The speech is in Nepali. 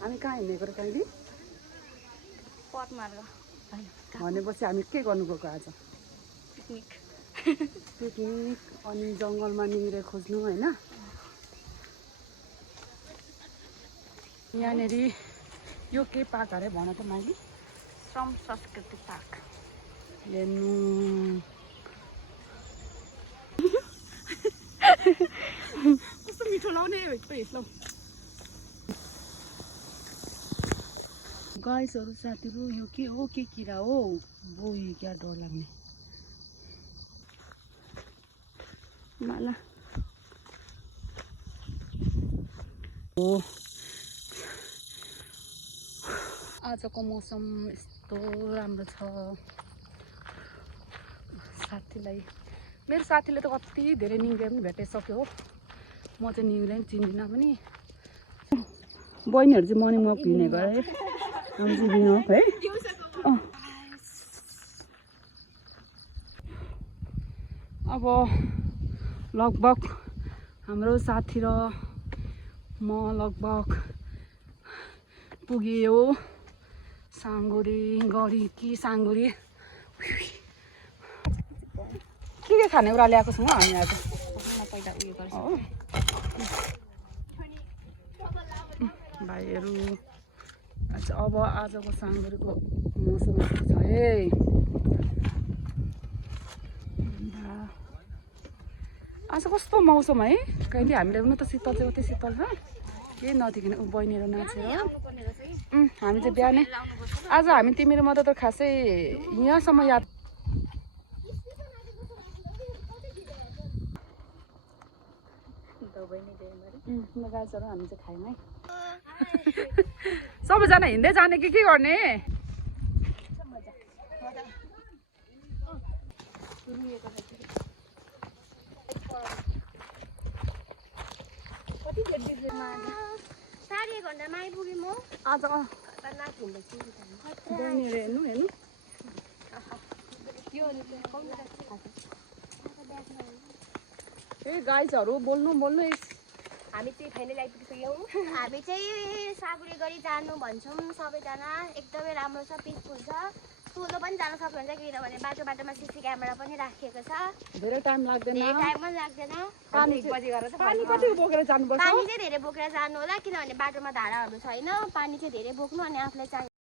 हामी कहाँ हिँडेको र कहिले पट मार्ग भनेपछि हामी के गर्नु गएको आज पिकनिक पिकनिक अनि जङ्गलमा निहुरे खोज्नु हैन यहाँनेर यो के पार्क अरे भन त माइली श्रम संस्कृति पार्क हेर्नु कस्तो मिठो लाउने हेर्छौ गाइसहरु साथीहरु यो के हो के किरा हो बोई क्या डर लाग्ने माला हो आजको मौसम यस्तो राम्रो छ साथीलाई मेरो साथीले त कति धेरै निहुरे पनि भेटाइसक्यो हो म चाहिँ निहुरे पनि चिन्दिनँ पनि बहिनीहरू चाहिँ मर्निङ वक हिँड्ने गरे हामी चाहिँ है अब लगभग हाम्रो साथी र म लगभग पुग्यो साङ्गुरी गरी कि साङ्गुरी के खानेकुरा ल्याएको छौँ हामी आज पहिला उयो गर्छ हो भाइहरू अब आजको साङ्गुरीको मौसम छ है आज कस्तो मौसम है कहिले हामीले पनि त शीतल चाहिँ कति शीतल छ केही नदेखिन ऊ बहिनीहरू नाचेर हामी चाहिँ बिहानै आज हामी तिमीहरू म त खासै यहाँसम्म याद गाजर हामी चाहिँ खायौँ है सबैजना हिँड्दै जाने कि के गर्ने साढे 1 घन्टामा आइपुगेँ म आज बहिनीहरू हेर्नु हेर्नु ए गाइजहरू बोल्नु बोल्नु हामी चाहिँ फाइनली आइपुगिसक्यौँ हामी चाहिँ सागुरी गरी जानु भन्छौँ सबैजना एकदमै राम्रो छ पिसफुल छ सोलो पनि जान सक्नुहुन्छ किनभने बाटो बाटोमा सिसी क्यामेरा पनि राखिएको छ धेरै टाइम लाग्दैन धेरै टाइम पनि लाग्दैन पानी कति बोकेर जानुपर्छ पानी चाहिँ धेरै बोकेर जानु होला किनभने बाटोमा धाराहरू छैन पानी चाहिँ धेरै बोक्नु अनि आफूलाई चाहिने